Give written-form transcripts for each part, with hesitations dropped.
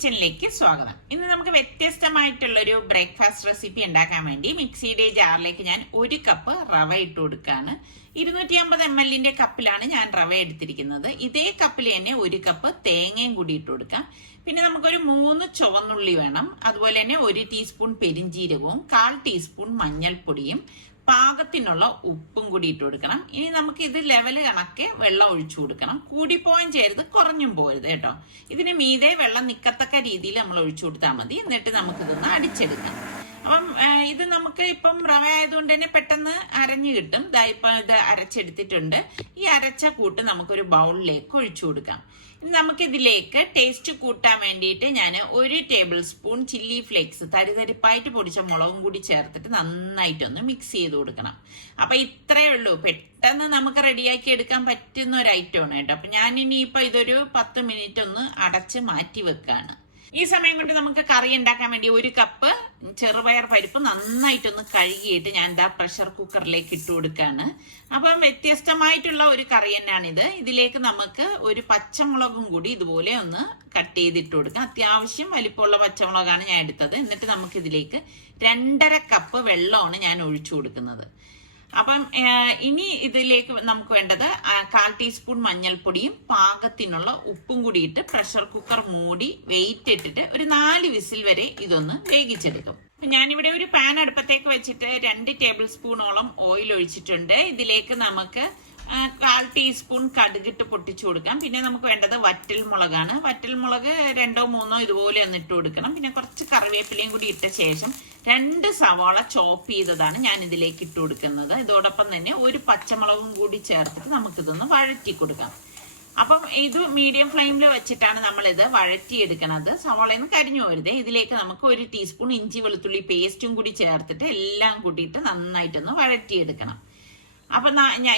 കിച്ചണിലേക്ക് സ്വാഗതം. ഇന്ന് നമുക്ക് വ്യത്യസ്തമായിട്ടുള്ളൊരു ബ്രേക്ക്ഫാസ്റ്റ് റെസിപ്പി ഉണ്ടാക്കാൻ വേണ്ടി മിക്സിയുടെ ജാറിലേക്ക് ഞാൻ 1 കപ്പ് റവ ഇട്ട് കൊടുക്കുകയാണ്. 250 ml കപ്പിലാണ് ഞാൻ റവ എടുത്തിരിക്കുന്നത്. ഇതേ കപ്പിൽ തന്നെ 1 കപ്പ് തേങ്ങയും കൂടി ഇട്ട് കൊടുക്കാം. പിന്നെ നമുക്കൊരു 3 ചുവന്നുള്ളി വേണം. അതുപോലെ തന്നെ 1 ടീസ്പൂൺ പെരിഞ്ജീരകവും 1/4 ടീസ്പൂൺ മഞ്ഞൾപ്പൊടിയും പാകത്തിനുള്ള ഉപ്പും കൂടി ഇട്ട് കൊടുക്കണം. ഇനി നമുക്ക് ഇത് ലെവല് കണക്കെ വെള്ളം ഒഴിച്ചു കൊടുക്കണം. കൂടിപ്പോയും ചെയ്യരുത്, കുറഞ്ഞും പോരുത് കേട്ടോ. ഇതിന് മീതെ വെള്ളം നിക്കത്തക്ക രീതിയിൽ നമ്മൾ ഒഴിച്ചു കൊടുത്താൽ മതി. എന്നിട്ട് നമുക്കിതൊന്ന് അടിച്ചെടുക്കാം. അപ്പം ഇത് നമുക്ക് ഇപ്പം റവ ആയതുകൊണ്ട് തന്നെ പെട്ടെന്ന് അരഞ്ഞു കിട്ടും. ഇപ്പം ഇത് അരച്ചെടുത്തിട്ടുണ്ട്. ഈ അരച്ച കൂട്ട് നമുക്കൊരു ബൗളിലേക്ക് ഒഴിച്ചു കൊടുക്കാം. ഇനി നമുക്കിതിലേക്ക് ടേസ്റ്റ് കൂട്ടാൻ വേണ്ടിയിട്ട് ഞാൻ 1 ടേബിൾ സ്പൂൺ ചില്ലി ഫ്ലേക്സ് തരിതരിപ്പായിട്ട് പൊടിച്ച മുളകും കൂടി ചേർത്തിട്ട് നന്നായിട്ടൊന്ന് മിക്സ് ചെയ്ത് കൊടുക്കണം. അപ്പൊ ഇത്രയേ ഉള്ളൂ. പെട്ടെന്ന് നമുക്ക് റെഡിയാക്കി എടുക്കാൻ പറ്റുന്ന ഒരു ഐറ്റമാണ് കേട്ടോ. അപ്പൊ ഞാൻ ഇനിയിപ്പോ ഇതൊരു 10 മിനിറ്റ് ഒന്ന് അടച്ച് മാറ്റി വെക്കാണ്. ഈ സമയം കൊണ്ട് നമുക്ക് കറി ഉണ്ടാക്കാൻ വേണ്ടി 1 കപ്പ് ചെറുപയർ പരിപ്പ് നന്നായിട്ടൊന്ന് കഴുകിയിട്ട് ഞാൻ പ്രഷർ കുക്കറിലേക്ക് ഇട്ട് കൊടുക്കാണ്. അപ്പം വ്യത്യസ്തമായിട്ടുള്ള ഒരു കറി തന്നെയാണിത്. ഇതിലേക്ക് നമുക്ക് 1 പച്ചമുളകും കൂടി ഇതുപോലെ ഒന്ന് കട്ട് ചെയ്തിട്ട് കൊടുക്കാം. അത്യാവശ്യം വലിപ്പമുള്ള പച്ചമുളകാണ് ഞാൻ എടുത്തത്. എന്നിട്ട് നമുക്ക് ഇതിലേക്ക് 2.5 കപ്പ് വെള്ളമാണ് ഞാൻ ഒഴിച്ചു കൊടുക്കുന്നത്. അപ്പം ഇനി ഇതിലേക്ക് നമുക്ക് വേണ്ടത് 1/4 ടീസ്പൂൺ മഞ്ഞൾപ്പൊടിയും പാകത്തിനുള്ള ഉപ്പും കൂടി ഇട്ട് പ്രഷർ കുക്കർ മൂടി വെയിറ്റ് ഇട്ടിട്ട് ഒരു 4 വിസിൽ വരെ ഇതൊന്ന് വേവിച്ചെടുക്കും. ഞാനിവിടെ ഒരു പാൻ അടുപ്പത്തേക്ക് വെച്ചിട്ട് 2 ടേബിൾ സ്പൂണോളം ഓയിൽ ഒഴിച്ചിട്ടുണ്ട്. ഇതിലേക്ക് നമുക്ക് 1/4 ടീസ്പൂൺ കടുകിട്ട് പൊട്ടിച്ചു കൊടുക്കാം. പിന്നെ നമുക്ക് വേണ്ടത് വറ്റൽ മുളകാണ്. വറ്റൽ മുളക് 2ഓ 3ഓ ഇതുപോലെ ഒന്ന് ഇട്ട് കൊടുക്കണം. പിന്നെ കുറച്ച് കറിവേപ്പിലയും കൂടി ഇട്ട ശേഷം 2 സവാള ചോപ്പ് ചെയ്തതാണ് ഞാൻ ഇതിലേക്ക് ഇട്ട് കൊടുക്കുന്നത്. ഇതോടൊപ്പം തന്നെ 1 പച്ചമുളകും കൂടി ചേർത്തിട്ട് നമുക്കിതൊന്ന് വഴറ്റി കൊടുക്കാം. അപ്പം ഇത് മീഡിയം ഫ്ലെയിമിൽ വെച്ചിട്ടാണ് നമ്മളിത് വഴറ്റിയെടുക്കുന്നത്. സവാളയൊന്നും കരിഞ്ഞു പോരുതേ. ഇതിലേക്ക് നമുക്ക് 1 ടീസ്പൂൺ ഇഞ്ചി വെളുത്തുള്ളി പേസ്റ്റും കൂടി ചേർത്തിട്ട് എല്ലാം കൂട്ടിയിട്ട് നന്നായിട്ടൊന്ന് വഴറ്റിയെടുക്കണം. അപ്പൊ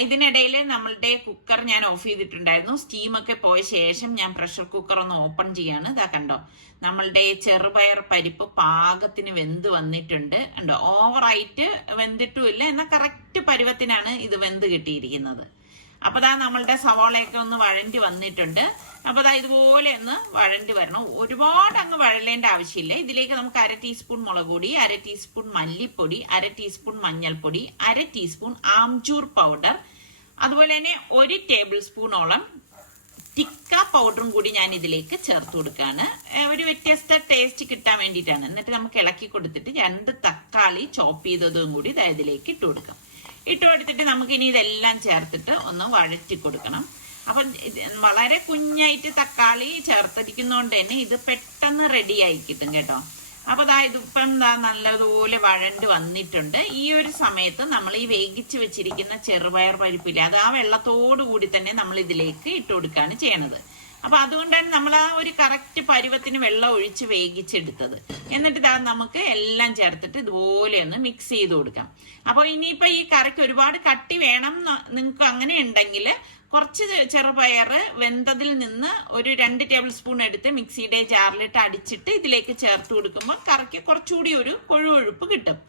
ഇതിനിടയിൽ നമ്മളുടെ കുക്കർ ഞാൻ ഓഫ് ചെയ്തിട്ടുണ്ടായിരുന്നു. സ്റ്റീമൊക്കെ പോയ ശേഷം ഞാൻ പ്രഷർ കുക്കർ ഒന്ന് ഓപ്പൺ ചെയ്യാണ്. ഇതാ കണ്ടോ, നമ്മളുടെ ചെറുപയർ പരിപ്പ് പാകത്തിന് വെന്ത് വന്നിട്ടുണ്ട്. കണ്ടോ, ഓവറായിട്ട് വെന്തിട്ടുമില്ല, എന്നാൽ കറക്റ്റ് പരുവത്തിനാണ് ഇത് വെന്ത് കിട്ടിയിരിക്കുന്നത്. അപ്പൊ നമ്മളുടെ സവാളയൊക്കെ ഒന്ന് വഴണ്ടി വന്നിട്ടുണ്ട്. അപ്പൊ ഇതുപോലെ ഒന്ന് വഴണ്ടി വരണം. ഒരുപാട് അങ്ങ് വഴലേണ്ട ആവശ്യമില്ല. ഇതിലേക്ക് നമുക്ക് 1/2 ടീസ്പൂൺ മുളക് പൊടി, 1/2 ടീസ്പൂൺ മല്ലിപ്പൊടി, 1/2 ടീസ്പൂൺ മഞ്ഞൾപ്പൊടി, 1/2 ടീസ്പൂൺ ആംചൂർ പൗഡർ, അതുപോലെ തന്നെ 1 ടേബിൾ സ്പൂണോളം ടിക്ക പൗഡറും കൂടി ഞാൻ ഇതിലേക്ക് ചേർത്ത് കൊടുക്കുകയാണ്. ഒരു വ്യത്യസ്ത ടേസ്റ്റ് കിട്ടാൻ വേണ്ടിയിട്ടാണ്. എന്നിട്ട് നമുക്ക് ഇളക്കി കൊടുത്തിട്ട് 2 തക്കാളി ചോപ്പ് ചെയ്തതും കൂടി ഇതിലേക്ക് ഇട്ട് കൊടുക്കാം. ഇട്ട് കൊടുത്തിട്ട് നമുക്ക് ഇനി ഇതെല്ലാം ചേർത്തിട്ട് ഒന്ന് വഴറ്റി കൊടുക്കണം. അപ്പം വളരെ കുഞ്ഞായിട്ട് തക്കാളി ചേർത്തിരിക്കുന്നതുകൊണ്ട് തന്നെ ഇത് പെട്ടെന്ന് റെഡി ആയി കിട്ടും കേട്ടോ. അപ്പൊ ഇതിപ്പം നല്ലതുപോലെ വഴണ്ട് വന്നിട്ടുണ്ട്. ഈ ഒരു സമയത്ത് നമ്മൾ ഈ വേവിച്ച് വെച്ചിരിക്കുന്ന ചെറുപയർ പരിപ്പില്ല, അത് ആ വെള്ളത്തോടു കൂടി തന്നെ നമ്മൾ ഇതിലേക്ക് ഇട്ട് കൊടുക്കുകയാണ് ചെയ്യണത്. അപ്പൊ അതുകൊണ്ടാണ് നമ്മൾ ആ ഒരു കറക്റ്റ് പരുവത്തിന് വെള്ളം ഒഴിച്ച് വേവിച്ചെടുത്തത്. എന്നിട്ട് നമുക്ക് എല്ലാം ചേർത്തിട്ട് ഇതുപോലെ ഒന്ന് മിക്സ് ചെയ്ത് കൊടുക്കാം. അപ്പൊ ഇനിയിപ്പോ ഈ കറിക്ക് ഒരുപാട് കട്ടി വേണം നിങ്ങൾക്ക് അങ്ങനെ ഉണ്ടെങ്കിൽ കുറച്ച് ചെറുപയർ വെന്തതിൽ നിന്ന് ഒരു 2 ടേബിൾ സ്പൂൺ എടുത്ത് മിക്സിയുടെ ജാറിലിട്ട് അടിച്ചിട്ട് ഇതിലേക്ക് ചേർത്ത് കൊടുക്കുമ്പോൾ കറിക്ക് കുറച്ചുകൂടി ഒരു കൊഴുകൊഴുപ്പ് കിട്ടും.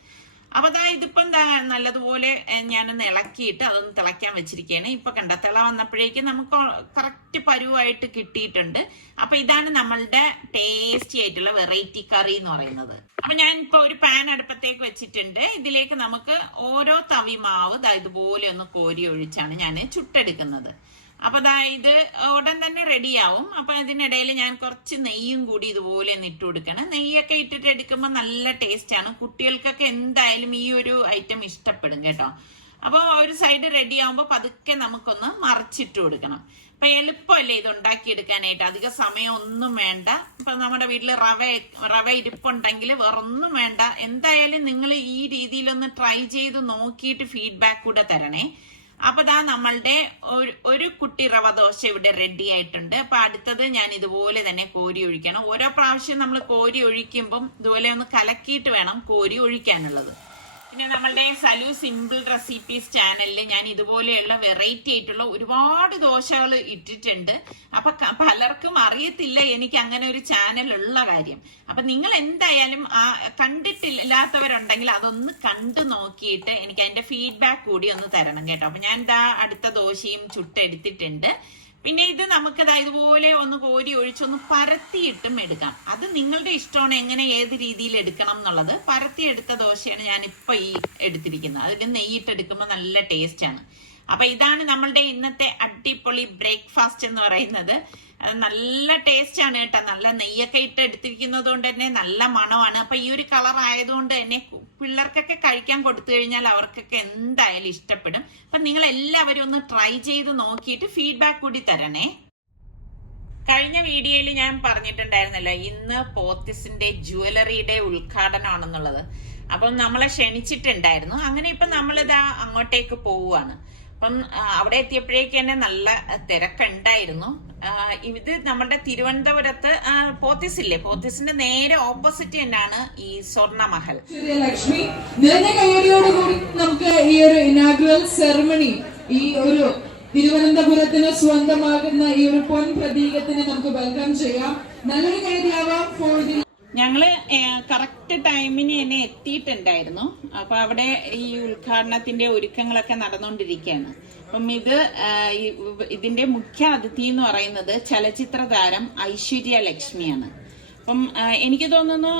അപ്പൊ ഇതിപ്പം നല്ലതുപോലെ ഞാനൊന്ന് ഇളക്കിയിട്ട് അതൊന്ന് തിളയ്ക്കാൻ വെച്ചിരിക്കുകയാണ്. ഇപ്പൊ കണ്ട തിള വന്നപ്പോഴേക്കും നമുക്ക് കറക്റ്റ് പരുവായിട്ട് കിട്ടിയിട്ടുണ്ട്. അപ്പൊ ഇതാണ് നമ്മളുടെ ടേസ്റ്റി ആയിട്ടുള്ള വെറൈറ്റി കറി എന്ന് പറയുന്നത്. അപ്പൊ ഞാൻ ഇപ്പൊ ഒരു പാൻ അടുപ്പത്തേക്ക് വെച്ചിട്ടുണ്ട്. ഇതിലേക്ക് നമുക്ക് ഓരോ തവി മാവ് ഇതുപോലെ ഒന്ന് കോരി ഒഴിച്ചാണ് ഞാൻ ചുട്ടെടുക്കുന്നത്. അപ്പൊ ഇത് ഉടൻ തന്നെ റെഡിയാവും. അപ്പൊ ഇതിനിടയിൽ ഞാൻ കുറച്ച് നെയ്യും കൂടി ഇതുപോലെ ഒന്ന് ഇട്ട് കൊടുക്കണം. നെയ്യൊക്കെ ഇട്ടിട്ട് എടുക്കുമ്പോൾ നല്ല ടേസ്റ്റ് ആണ്. കുട്ടികൾക്കൊക്കെ എന്തായാലും ഈ ഒരു ഐറ്റം ഇഷ്ടപ്പെടും കേട്ടോ. അപ്പൊ ഒരു സൈഡ് റെഡി ആവുമ്പോൾ പതുക്കെ നമുക്കൊന്ന് മറിച്ചിട്ട് കൊടുക്കണം. അപ്പൊ എളുപ്പമല്ലേ ഇത് ഉണ്ടാക്കിയെടുക്കാനായിട്ട്, അധിക സമയം ഒന്നും വേണ്ട. ഇപ്പൊ നമ്മുടെ വീട്ടിൽ റവ ഇരിപ്പുണ്ടെങ്കിൽ വേറൊന്നും വേണ്ട. എന്തായാലും നിങ്ങൾ ഈ രീതിയിലൊന്ന് ട്രൈ ചെയ്ത് നോക്കിയിട്ട് ഫീഡ്ബാക്ക് കൂടെ തരണേ. അപ്പൊ നമ്മളുടെ ഒരു കുട്ടി റവ ദോശ ഇവിടെ റെഡി ആയിട്ടുണ്ട്. അപ്പൊ അടുത്തത് ഞാൻ ഇതുപോലെ തന്നെ കോരി ഒഴിക്കണം. ഓരോ പ്രാവശ്യം നമ്മൾ കോരി ഒഴിക്കുമ്പം ഇതുപോലെ ഒന്ന് കലക്കിയിട്ട് വേണം കോരി ഒഴിക്കാനുള്ളത്. പിന്നെ നമ്മളുടെ സലു സിമ്പിൾ റെസിപ്പീസ് ചാനലിൽ ഞാൻ ഇതുപോലെയുള്ള വെറൈറ്റി ആയിട്ടുള്ള ഒരുപാട് ദോശകൾ ഇട്ടിട്ടുണ്ട്. അപ്പൊ പലർക്കും അറിയത്തില്ല എനിക്ക് അങ്ങനെ ഒരു ചാനൽ ഉള്ള കാര്യം. അപ്പൊ നിങ്ങൾ എന്തായാലും കണ്ടിട്ടില്ലാത്തവരുണ്ടെങ്കിൽ അതൊന്ന് കണ്ടു നോക്കിയിട്ട് എനിക്ക് അതിന്റെ ഫീഡ്ബാക്ക് കൂടി ഒന്ന് തരണം കേട്ടോ. അപ്പൊ ഞാൻ അടുത്ത ദോശയും ചുട്ടെടുത്തിട്ടുണ്ട്. പിന്നെ ഇത് നമുക്ക് ഇതുപോലെ ഒന്ന് കോരി ഒഴിച്ചൊന്ന് പരത്തിയിട്ടും എടുക്കാം. അത് നിങ്ങളുടെ ഇഷ്ടമാണ് എങ്ങനെ ഏത് രീതിയിൽ എടുക്കണം എന്നുള്ളത്. പരത്തി എടുത്ത ദോശയാണ് ഞാനിപ്പോൾ ഈ എടുത്തിരിക്കുന്നത്. അതിൽ നെയ്യിട്ടെടുക്കുമ്പോൾ നല്ല ടേസ്റ്റാണ്. അപ്പൊ ഇതാണ് നമ്മളുടെ ഇന്നത്തെ അടിപൊളി ബ്രേക്ക്ഫാസ്റ്റ് എന്ന് പറയുന്നത്. അത് നല്ല ടേസ്റ്റ് ആണ് കേട്ടോ. നല്ല നെയ്യൊക്കെ ഇട്ട് എടുത്തിരിക്കുന്നത് കൊണ്ട് തന്നെ നല്ല മണമാണ്. അപ്പൊ ഈ ഒരു കളർ ആയതുകൊണ്ട് തന്നെ പിള്ളേർക്കൊക്കെ കഴിക്കാൻ കൊടുത്തു കഴിഞ്ഞാൽ അവർക്കൊക്കെ എന്തായാലും ഇഷ്ടപ്പെടും. അപ്പൊ നിങ്ങൾ എല്ലാവരും ഒന്ന് ട്രൈ ചെയ്ത് നോക്കിയിട്ട് ഫീഡ്ബാക്ക് കൂടി തരണേ. കഴിഞ്ഞ വീഡിയോയിൽ ഞാൻ പറഞ്ഞിട്ടുണ്ടായിരുന്നല്ലോ ഇന്ന് പോത്തിസിന്റെ ജുവലറിയുടെ ഉദ്ഘാടനമാണെന്നുള്ളത്. അപ്പം നമ്മളെ ക്ഷണിച്ചിട്ടുണ്ടായിരുന്നു. അങ്ങനെ ഇപ്പൊ നമ്മളിതാ അങ്ങോട്ടേക്ക് പോവുകയാണ്. അപ്പം അവിടെ എത്തിയപ്പോഴേക്ക് തന്നെ നല്ല തിരക്കുണ്ടായിരുന്നു. ഇത് നമ്മുടെ തിരുവനന്തപുരത്ത് പോത്തിസ് ഇല്ലേ, പോത്തിസിന്റെ നേരെ ഓപ്പോസിറ്റ് തന്നെയാണ് ഈ സ്വർണ്ണ മഹൽ. ലക്ഷ്മി നിറഞ്ഞ കയ്യടിയോടുകൂടി നമുക്ക് ഈ ഒരു ഇനാഗുറൽ സെറമണി, ഈ ഒരു തിരുവനന്തപുരത്തിന് സ്വന്തമാകുന്ന ഈ ഒരു പൊൻ പ്രതീകത്തിന് നമുക്ക് വെൽക്കം ചെയ്യാം. നല്ലൊരു കയ്യടിയാവാം ഫോർ ദി. ഞങ്ങള് കറക്റ്റ് ടൈമിന് തന്നെ എത്തിയിട്ടുണ്ടായിരുന്നു. അപ്പൊ അവിടെ ഈ ഉദ്ഘാടനത്തിന്റെ ഒരുക്കങ്ങളൊക്കെ നടന്നുകൊണ്ടിരിക്കുകയാണ്. അപ്പം ഇതിന്റെ മുഖ്യ അതിഥി എന്ന് പറയുന്നത് ചലച്ചിത്ര താരം ഐശ്വര്യ ലക്ഷ്മിയാണ്. അപ്പം എനിക്ക് തോന്നുന്നു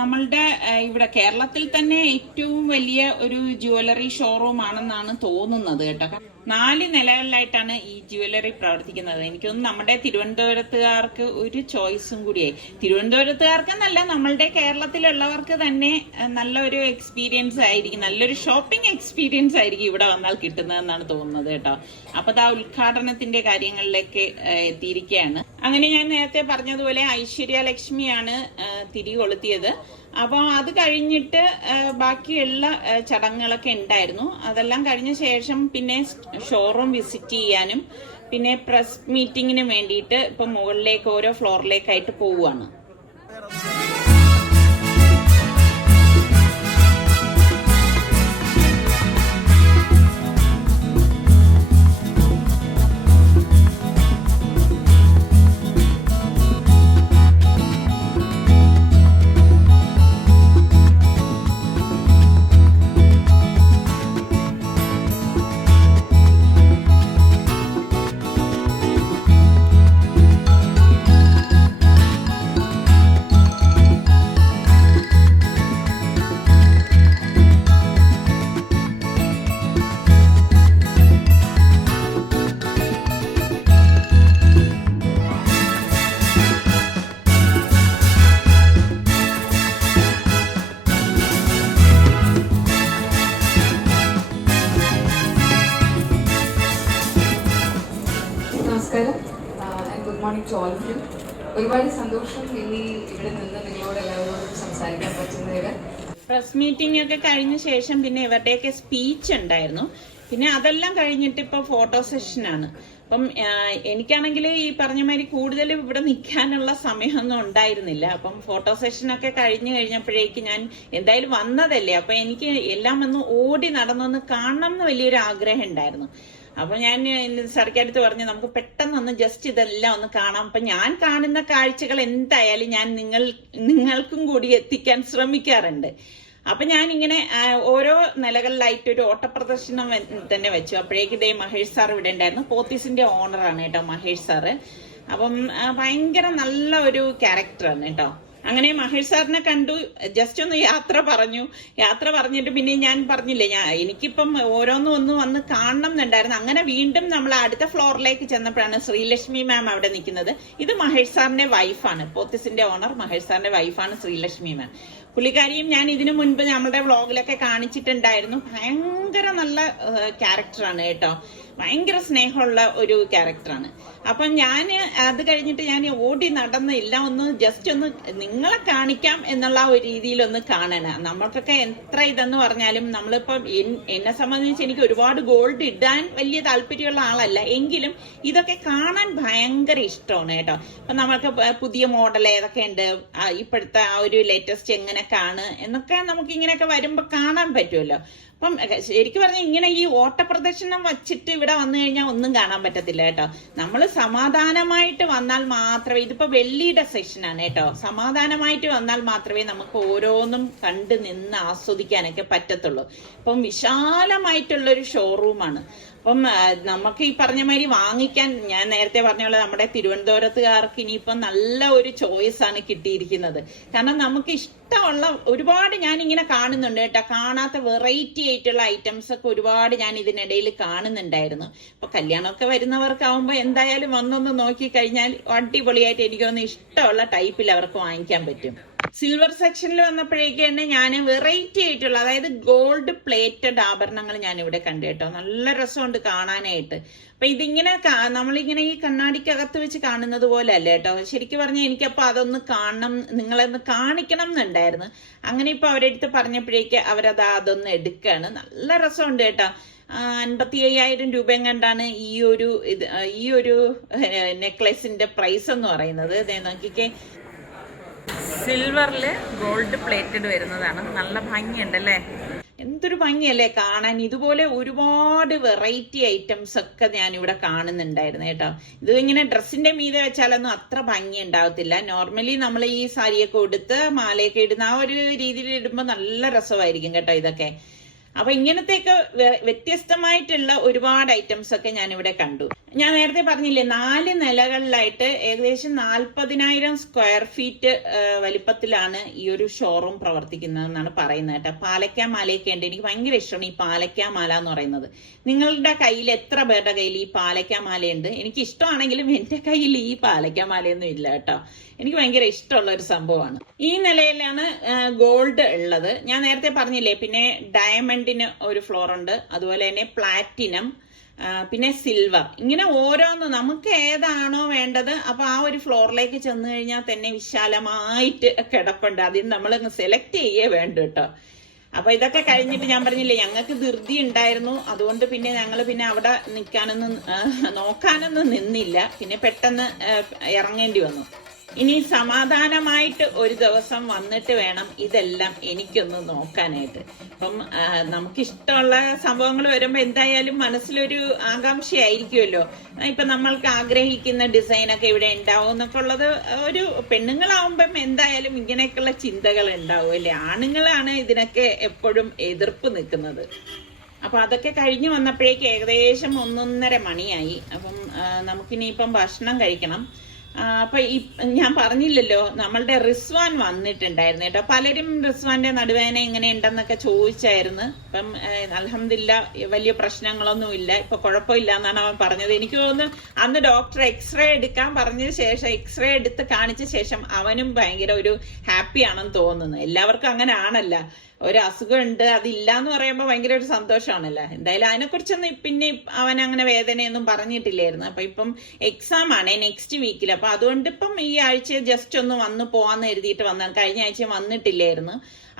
നമ്മളുടെ ഇവിടെ കേരളത്തിൽ തന്നെ ഏറ്റവും വലിയ ഒരു ജുവലറി ഷോറൂം ആണെന്നാണ് തോന്നുന്നത് കേട്ടോ. 4 നിലകളിലായിട്ടാണ് ഈ ജുവലറി പ്രവർത്തിക്കുന്നത്. എനിക്ക് തോന്നുന്നു നമ്മുടെ തിരുവനന്തപുരത്തുകാർക്ക് ഒരു ചോയ്സും കൂടിയായി. തിരുവനന്തപുരത്തുകാർക്കെന്നല്ല, നമ്മളുടെ കേരളത്തിലുള്ളവർക്ക് തന്നെ നല്ലൊരു എക്സ്പീരിയൻസ് ആയിരിക്കും, നല്ലൊരു ഷോപ്പിംഗ് എക്സ്പീരിയൻസ് ആയിരിക്കും ഇവിടെ വന്നാൽ കിട്ടുന്നതെന്നാണ് തോന്നുന്നത് കേട്ടോ. അപ്പൊ ആ ഉദ്ഘാടനത്തിന്റെ കാര്യങ്ങളിലേക്ക് എത്തിയിരിക്കുകയാണ്. അങ്ങനെ ഞാൻ നേരത്തെ പറഞ്ഞതുപോലെ ഐശ്വര്യ ലക്ഷ്മിയാണ് തിരി കൊളുത്തിയത്. അപ്പോൾ അത് കഴിഞ്ഞിട്ട് ബാക്കിയുള്ള ചടങ്ങുകളൊക്കെ ഉണ്ടായിരുന്നു. അതെല്ലാം കഴിഞ്ഞ ശേഷം പിന്നെ ഷോറൂം വിസിറ്റ് ചെയ്യാനും പിന്നെ പ്രസ് മീറ്റിങ്ങിന് വേണ്ടിയിട്ട് ഇപ്പൊ മുകളിലേക്ക് ഓരോ ഫ്ലോറിലേക്കായിട്ട് പോവുകയാണ്. Good morning to all of you. ഒരുപാട് സന്തോഷം ഇനി ഇവിടെ നിന്ന് നിങ്ങളോട് എല്ലാവരോടും സംസാരിക്കാൻ പറ്റുന്നതിൽ. പ്രസ് മീറ്റിംഗ് ഒക്കെ കഴിഞ്ഞ ശേഷം പിന്നെ ഇവരുടെയൊക്കെ സ്പീച്ച് ഉണ്ടായിരുന്നു. പിന്നെ അതെല്ലാം കഴിഞ്ഞിട്ട് ഇപ്പൊ ഫോട്ടോ സെഷനാണ്. അപ്പം എനിക്കാണെങ്കിൽ ഈ പറഞ്ഞ മാതിരി കൂടുതൽ ഇവിടെ നിൽക്കാനുള്ള സമയമൊന്നും ഉണ്ടായിരുന്നില്ല. അപ്പം ഫോട്ടോ സെഷനൊക്കെ കഴിഞ്ഞപ്പോഴേക്ക് ഞാൻ എന്തായാലും വന്നതല്ലേ, അപ്പൊ എനിക്ക് എല്ലാം ഒന്ന് ഓടി നടന്നൊന്ന് കാണണം എന്ന് വലിയൊരു ആഗ്രഹം ഉണ്ടായിരുന്നു. അപ്പൊ ഞാൻ സർക്കടുത്ത് പറഞ്ഞു നമുക്ക് പെട്ടെന്നൊന്ന് ജസ്റ്റ് ഇതെല്ലാം ഒന്ന് കാണാം. അപ്പൊ ഞാൻ കാണുന്ന കാഴ്ചകൾ എന്തായാലും ഞാൻ നിങ്ങൾക്കും കൂടി എത്തിക്കാൻ ശ്രമിക്കാറുണ്ട്. അപ്പൊ ഞാൻ ഇങ്ങനെ ഓരോ നിലകളിലായിട്ട് ഒരു ഓട്ടപ്രദർശനം തന്നെ വെച്ചു. അപ്പോഴേക്ക് ഇതേ മഹേഷ് സാർ ഇവിടെ ഉണ്ടായിരുന്നു. പോത്തീസിന്റെ ഓണറാണ് കേട്ടോ മഹേഷ് സാറ്. അപ്പം ഭയങ്കര നല്ല ഒരു ക്യാരക്ടറാണ് കേട്ടോ. അങ്ങനെ മഹേഷ് സാറിനെ കണ്ടു, ജസ്റ്റ് ഒന്ന് യാത്ര പറഞ്ഞിട്ട് പിന്നെ ഞാൻ പറഞ്ഞില്ലേ, എനിക്കിപ്പം ഓരോന്നും വന്ന് കാണണം എന്നുണ്ടായിരുന്നു. അങ്ങനെ വീണ്ടും നമ്മൾ അടുത്ത ഫ്ലോറിലേക്ക് ചെന്നപ്പോഴാണ് ശ്രീലക്ഷ്മി മാം അവിടെ നിൽക്കുന്നത്. ഇത് മഹേഷ് സാറിന്റെ വൈഫാണ്, പോത്തിസിന്റെ ഓണർ മഹേഷ് സാറിന്റെ വൈഫാണ് ശ്രീലക്ഷ്മി മാം. പുള്ളിക്കാരിയും ഞാൻ ഇതിനു മുൻപ് നമ്മുടെ വ്ളോഗിലൊക്കെ കാണിച്ചിട്ടുണ്ടായിരുന്നു. ഭയങ്കര നല്ല ക്യാരക്ടറാണ് കേട്ടോ, ഭയങ്കര സ്നേഹമുള്ള ഒരു ക്യാരക്ടറാണ്. അപ്പൊ ഞാൻ അത് കഴിഞ്ഞിട്ട് ഞാൻ ഓടി നടന്നില്ല, ഒന്ന് ജസ്റ്റ് ഒന്ന് നിങ്ങളെ കാണിക്കാം എന്നുള്ള ഒരു രീതിയിലൊന്ന് കാണണം. നമ്മൾക്കൊക്കെ എത്ര ഇതെന്ന് പറഞ്ഞാലും നമ്മളിപ്പം എന്നെ സംബന്ധിച്ച് എനിക്ക് ഒരുപാട് ഗോൾഡ് ഇടാൻ വലിയ താല്പര്യമുള്ള ആളല്ല, എങ്കിലും ഇതൊക്കെ കാണാൻ ഭയങ്കര ഇഷ്ടമാണ് കേട്ടോ. അപ്പൊ നമ്മൾക്ക് പുതിയ മോഡൽ ഏതൊക്കെ ഉണ്ട്, ഇപ്പോഴത്തെ ആ ഒരു ലേറ്റസ്റ്റ് എങ്ങനെയൊക്കെയാണ് എന്നൊക്കെ നമുക്ക് ഇങ്ങനെയൊക്കെ വരുമ്പോ കാണാൻ പറ്റുമല്ലോ. അപ്പം ശരിക്കും പറഞ്ഞാൽ ഇങ്ങനെ ഈ ഓട്ടപ്രദർശനം വച്ചിട്ട് ഇവിടെ വന്നു കഴിഞ്ഞാൽ ഒന്നും കാണാൻ പറ്റത്തില്ല കേട്ടോ. നമ്മൾ സമാധാനമായിട്ട് വന്നാൽ മാത്രമേ, ഇതിപ്പോ വെള്ളിയുടെ സെഷനാണ് കേട്ടോ, സമാധാനമായിട്ട് വന്നാൽ മാത്രമേ നമുക്ക് ഓരോന്നും കണ്ട് നിന്ന് ആസ്വദിക്കാനൊക്കെ പറ്റത്തുള്ളൂ. ഇപ്പം വിശാലമായിട്ടുള്ളൊരു ഷോറൂമാണ്. അപ്പം നമുക്ക് ഈ പറഞ്ഞ മാതിരി വാങ്ങിക്കാൻ, ഞാൻ നേരത്തെ പറഞ്ഞ പോലെ നമ്മുടെ തിരുവനന്തപുരത്തുകാർക്ക് ഇനിയിപ്പം നല്ല ഒരു ചോയ്സ് ആണ് കിട്ടിയിരിക്കുന്നത്. കാരണം നമുക്ക് ഇഷ്ടമുള്ള ഒരുപാട് ഞാൻ ഇങ്ങനെ കാണുന്നുണ്ട് കേട്ടോ, കാണാത്ത വെറൈറ്റി ആയിട്ടുള്ള ഐറ്റംസ് ഒക്കെ ഒരുപാട് ഞാൻ ഇതിനിടയിൽ കാണുന്നുണ്ടായിരുന്നു. അപ്പൊ കല്യാണമൊക്കെ വരുന്നവർക്കാവുമ്പോ എന്തായാലും വന്നൊന്ന് നോക്കി കഴിഞ്ഞാൽ അടിപൊളിയായിട്ട് എനിക്കൊന്ന് ഇഷ്ടമുള്ള ടൈപ്പിൽ അവർക്ക് വാങ്ങിക്കാൻ പറ്റും. സിൽവർ സെക്ഷനിൽ വന്നപ്പോഴേക്ക് തന്നെ ഞാൻ വെറൈറ്റി ആയിട്ടുള്ള, അതായത് ഗോൾഡ് പ്ലേറ്റഡ് ആഭരണങ്ങൾ ഞാൻ ഇവിടെ കണ്ടു കേട്ടോ. നല്ല രസമുണ്ട് കാണാനായിട്ട്. അപ്പൊ ഇതിങ്ങനെ നമ്മളിങ്ങനെ ഈ കണ്ണാടിക്കകത്ത് വെച്ച് കാണുന്നത് പോലെ അല്ല കേട്ടോ. ശരിക്കും പറഞ്ഞാൽ എനിക്കപ്പോ അതൊന്ന് കാണണം, നിങ്ങളൊന്ന് കാണിക്കണം എന്നുണ്ടായിരുന്നു. അങ്ങനെ ഇപ്പൊ അവരെടുത്ത് പറഞ്ഞപ്പോഴേക്ക് അതൊന്ന് എടുക്കാണ്. നല്ല രസമുണ്ട് കേട്ടോ. 55,000 രൂപയും കണ്ടാണ് ഈ ഒരു നെക്ലേസിന്റെ പ്രൈസ് എന്ന് പറയുന്നത്. ഇതേ നോക്കിക്കേ, സിൽവറില് ഗോൾഡ് പ്ലേറ്റഡ് വരുന്നതാണ്. നല്ല ഭംഗിയുണ്ടല്ലേ, എന്തൊരു ഭംഗിയല്ലേ കാണാൻ. ഇതുപോലെ ഒരുപാട് വെറൈറ്റി ഐറ്റംസ് ഒക്കെ ഞാൻ ഇവിടെ കാണുന്നുണ്ടായിരുന്നു കേട്ടോ. ഇത് ഇങ്ങനെ ഡ്രസ്സിന്റെ മീതെ വെച്ചാലൊന്നും അത്ര ഭംഗി ഉണ്ടാവത്തില്ല. നോർമലി നമ്മൾ ഈ സാരിയൊക്കെ ഉടുത്ത് മാലയൊക്കെ ഇടുന്ന ആ ഒരു രീതിയിൽ ഇടുമ്പോൾ നല്ല രസമായിരിക്കും കേട്ടോ ഇതൊക്കെ. അപ്പൊ ഇങ്ങനത്തെയൊക്കെ വ്യത്യസ്തമായിട്ടുള്ള ഒരുപാട് ഐറ്റംസ് ഒക്കെ ഞാൻ ഇവിടെ കണ്ടു. ഞാൻ നേരത്തെ പറഞ്ഞില്ലേ, 4 നിലകളിലായിട്ട് ഏകദേശം 40,000 സ്ക്വയർ ഫീറ്റ് വലിപ്പത്തിലാണ് ഈ ഒരു ഷോറൂം പ്രവർത്തിക്കുന്നതെന്നാണ് പറയുന്നത് കേട്ടോ. പാലക്കാ മാലയൊക്കെ ഉണ്ട്. എനിക്ക് ഭയങ്കര ഇഷ്ടമാണ് ഈ പാലക്കാ മാല എന്ന് പറയുന്നത്. നിങ്ങളുടെ കയ്യിൽ എത്ര പേരുടെ കയ്യിൽ ഈ പാലക്കാ മാലയുണ്ട്? എനിക്ക് ഇഷ്ടമാണെങ്കിലും എന്റെ കയ്യിൽ ഈ പാലക്കാ മാലയൊന്നും ഇല്ല കേട്ടോ. എനിക്ക് ഭയങ്കര ഇഷ്ടമുള്ള ഒരു സംഭവമാണ്. ഈ നിലയിലാണ് ഗോൾഡ് ഉള്ളത്. ഞാൻ നേരത്തെ പറഞ്ഞില്ലേ, പിന്നെ ഡയമണ്ടിന് ഒരു ഫ്ലോർ ഉണ്ട്, അതുപോലെ തന്നെ പ്ലാറ്റിനം, പിന്നെ സിൽവർ. ഇങ്ങനെ ഓരോന്ന് നമുക്ക് ഏതാണോ വേണ്ടത് അപ്പൊ ആ ഒരു ഫ്ലോറിലേക്ക് ചെന്ന് കഴിഞ്ഞാൽ തന്നെ വിശാലമായിട്ട് കിടപ്പുണ്ട്. അതിന് നമ്മളങ്ങ് സെലക്ട് ചെയ്യേ വേണ്ട കേട്ടോ. അപ്പൊ ഇതൊക്കെ കഴിഞ്ഞിട്ട് ഞാൻ പറഞ്ഞില്ലേ, ഞങ്ങൾക്ക് ധൃതി ഉണ്ടായിരുന്നു. അതുകൊണ്ട് പിന്നെ ഞങ്ങൾ അവിടെ നോക്കാനൊന്നും നിന്നില്ല. പിന്നെ പെട്ടെന്ന് ഇറങ്ങേണ്ടി വന്നു. ഇനി സമാധാനമായിട്ട് ഒരു ദിവസം വന്നിട്ട് വേണം ഇതെല്ലാം എനിക്കൊന്ന് നോക്കാനായിട്ട്. അപ്പം നമുക്കിഷ്ടമുള്ള സംഭവങ്ങൾ വരുമ്പോ എന്തായാലും മനസ്സിലൊരു ആകാംക്ഷയായിരിക്കുമല്ലോ. ഇപ്പൊ നമ്മൾക്ക് ആഗ്രഹിക്കുന്ന ഡിസൈനൊക്കെ ഇവിടെ ഉണ്ടാവും എന്നൊക്കെ ഉള്ളത്. ഒരു പെണ്ണുങ്ങളാവുമ്പം എന്തായാലും ഇങ്ങനെയൊക്കെയുള്ള ചിന്തകൾ ഉണ്ടാവും അല്ലേ. ആണുങ്ങളാണ് ഇതിനൊക്കെ എപ്പോഴും എതിർപ്പ് നിൽക്കുന്നത്. അപ്പൊ അതൊക്കെ കഴിഞ്ഞു വന്നപ്പോഴേക്ക് ഏകദേശം 1:30 മണിയായി. അപ്പം നമുക്കിനിയിപ്പം ഭക്ഷണം കഴിക്കണം. അപ്പൊ ഞാൻ പറഞ്ഞില്ലല്ലോ, നമ്മളുടെ റിസ്വാൻ വന്നിട്ടുണ്ടായിരുന്നു കേട്ടോ. പലരും റിസ്വാന്റെ നടുവേദന എങ്ങനെ ഉണ്ടെന്നൊക്കെ ചോദിച്ചായിരുന്നു. അപ്പം അൽഹംദുലില്ലാഹ് വലിയ പ്രശ്നങ്ങളൊന്നും ഇല്ല, ഇപ്പൊ കുഴപ്പമില്ല എന്നാണ് അവൻ പറഞ്ഞത്. എനിക്ക് തോന്നുന്നു അന്ന് ഡോക്ടർ എക്സ്റേ എടുക്കാൻ പറഞ്ഞ ശേഷം, എക്സ്റേ എടുത്ത് കാണിച്ച ശേഷം അവനും ഭയങ്കര ഒരു ഹാപ്പി ആണെന്ന് തോന്നുന്നു. എല്ലാവർക്കും അങ്ങനെ ആണല്ലോ, ഒരു അസുഖമുണ്ട് അതില്ല എന്ന് പറയുമ്പോൾ ഭയങ്കര ഒരു സന്തോഷമാണല്ലോ. എന്തായാലും അതിനെക്കുറിച്ചൊന്നും പിന്നെ അവൻ അങ്ങനെ വേദനയൊന്നും പറഞ്ഞിട്ടില്ലായിരുന്നു. അപ്പൊ ഇപ്പം എക്സാം ആണ് നെക്സ്റ്റ് വീക്കിൽ. അപ്പൊ അതുകൊണ്ട് ഇപ്പം ഈ ആഴ്ച ജസ്റ്റ് ഒന്ന് വന്ന് പോവാന്ന് എഴുതിയിട്ട് വന്നാണ്. കഴിഞ്ഞ ആഴ്ച വന്നിട്ടില്ലായിരുന്നു.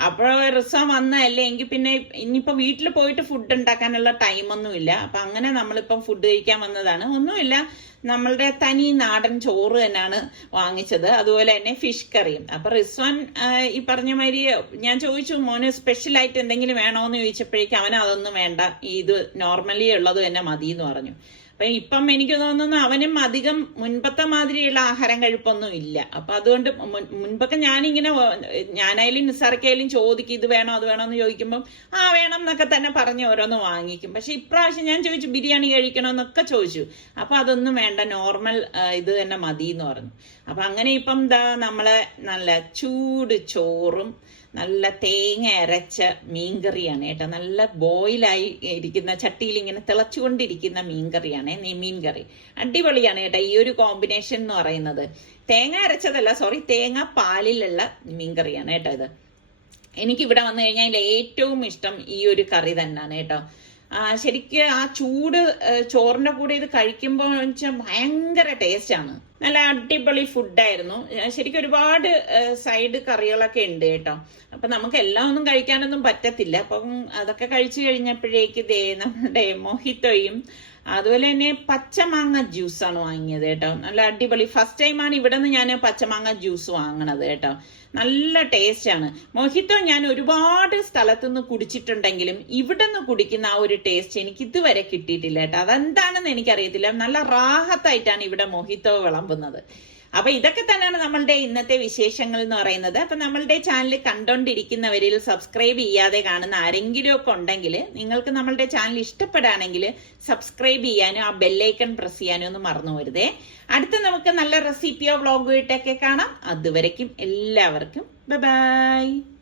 അപ്പോൾ റിസം വന്നതല്ലേ, എങ്കിൽ പിന്നെ ഇനിയിപ്പോ വീട്ടിൽ പോയിട്ട് ഫുഡ് ഉണ്ടാക്കാനുള്ള ടൈമൊന്നും ഇല്ല. അപ്പൊ അങ്ങനെ നമ്മളിപ്പം ഫുഡ് കഴിക്കാൻ വന്നതാണ്. ഒന്നുമില്ല, നമ്മളുടെ തനി നാടൻ ചോറ് തന്നെയാണ് വാങ്ങിച്ചത്, അതുപോലെ തന്നെ ഫിഷ് കറിയും. അപ്പൊ റിസ്വാൻ ഈ പറഞ്ഞ മാതിരി ഞാൻ ചോദിച്ചു, മോന് സ്പെഷ്യലായിട്ട് എന്തെങ്കിലും വേണോന്ന് ചോദിച്ചപ്പോഴേക്കും അവന് അതൊന്നും വേണ്ട, ഇത് നോർമലി ഉള്ളത് തന്നെ മതി എന്ന് പറഞ്ഞു. അപ്പൊ ഇപ്പം എനിക്ക് തോന്നുന്നു അവനും അധികം മുൻപത്തെ മാതിരിയുള്ള ആഹാരം കഴിപ്പൊന്നും ഇല്ല. അപ്പൊ അതുകൊണ്ട് മുൻപൊക്കെ ഞാനായാലും നിസാർക്കായാലും ചോദിക്കും ഇത് വേണോ അത് വേണോ എന്ന് ചോദിക്കുമ്പോൾ വേണം എന്നൊക്കെ തന്നെ പറഞ്ഞ് ഓരോന്ന് വാങ്ങിക്കും. പക്ഷെ ഇപ്രാവശ്യം ഞാൻ ചോദിച്ചു ബിരിയാണി കഴിക്കണമെന്നൊക്കെ ചോദിച്ചു. അപ്പൊ അതൊന്നും വേണ്ട, നോർമൽ ഇത് തന്നെ മതി എന്ന് പറഞ്ഞു. അപ്പൊ അങ്ങനെ ഇപ്പം നമ്മളെ നല്ല ചൂട് ചോറും നല്ല തേങ്ങ അരച്ച മീൻകറിയാണ് കേട്ടോ. നല്ല ബോയിലായി ഇരിക്കുന്ന ചട്ടിയിൽ ഇങ്ങനെ തിളച്ചുകൊണ്ടിരിക്കുന്ന മീൻകറിയാണ്. മീൻകറി അടിപൊളിയാണ് കേട്ടോ. ഈ ഒരു കോമ്പിനേഷൻ എന്ന് പറയുന്നത് തേങ്ങ അരച്ചതല്ല, തേങ്ങ പാലിലുള്ള മീൻകറിയാണ് കേട്ടോ. ഇത് എനിക്ക് ഇവിടെ വന്നു കഴിഞ്ഞാൽ ഏറ്റവും ഇഷ്ടം ഈ ഒരു കറി തന്നെയാണ് കേട്ടോ. ശരിക്ക് ആ ചൂട് ചോറിന്റെ കൂടെ ഇത് കഴിക്കുമ്പോൾ വെച്ചാൽ ഭയങ്കര ടേസ്റ്റ് ആണ്. നല്ല അടിപൊളി ഫുഡായിരുന്നു. ശരിക്കും ഒരുപാട് സൈഡ് കറികളൊക്കെ ഉണ്ട് കേട്ടോ. അപ്പൊ നമുക്ക് എല്ലാം ഒന്നും കഴിക്കാനൊന്നും പറ്റത്തില്ല. അപ്പം അതൊക്കെ കഴിച്ചു കഴിഞ്ഞപ്പോഴേക്ക് നമ്മുടെ മൊഹിത്തോയും അതുപോലെ തന്നെ പച്ചമാങ്ങ ജ്യൂസാണ് വാങ്ങിയത് കേട്ടോ. നല്ല അടിപൊളി. ഫസ്റ്റ് ടൈമാണ് ഇവിടെ നിന്ന് ഞാൻ പച്ചമാങ്ങ ജ്യൂസ് വാങ്ങണത് കേട്ടോ. നല്ല ടേസ്റ്റ് ആണ്. മൊഹിത്തോ ഞാൻ ഒരുപാട് സ്ഥലത്തുനിന്ന് കുടിച്ചിട്ടുണ്ടെങ്കിലും ഇവിടെ നിന്ന് കുടിക്കുന്ന ആ ഒരു ടേസ്റ്റ് എനിക്ക് ഇതുവരെ കിട്ടിയിട്ടില്ല കേട്ടോ. അതെന്താണെന്ന് എനിക്കറിയത്തില്ല. നല്ല റാഹത്തായിട്ടാണ് ഇവിടെ മൊഹിത്തോ വിളമ്പുന്നത്. അപ്പൊ ഇതൊക്കെ തന്നെയാണ് നമ്മളുടെ ഇന്നത്തെ വിശേഷങ്ങൾ എന്ന് പറയുന്നത്. അപ്പൊ നമ്മളുടെ ചാനൽ കണ്ടോണ്ടിരിക്കുന്നവരിൽ സബ്സ്ക്രൈബ് ചെയ്യാതെ കാണുന്ന ആരെങ്കിലും ഒക്കെ ഉണ്ടെങ്കിൽ നിങ്ങൾക്ക് നമ്മളുടെ ചാനൽ ഇഷ്ടപ്പെടുകയാണെങ്കിൽ സബ്സ്ക്രൈബ് ചെയ്യാനും ആ ബെല്ലൈക്കൺ പ്രസ് ചെയ്യാനും ഒന്നും മറന്നു പോരുതേ. അടുത്ത നമുക്ക് നല്ല റെസിപ്പിയോ വ്ളോഗോ ഇട്ടൊക്കെ കാണാം. അതുവരയ്ക്കും എല്ലാവർക്കും ബൈ.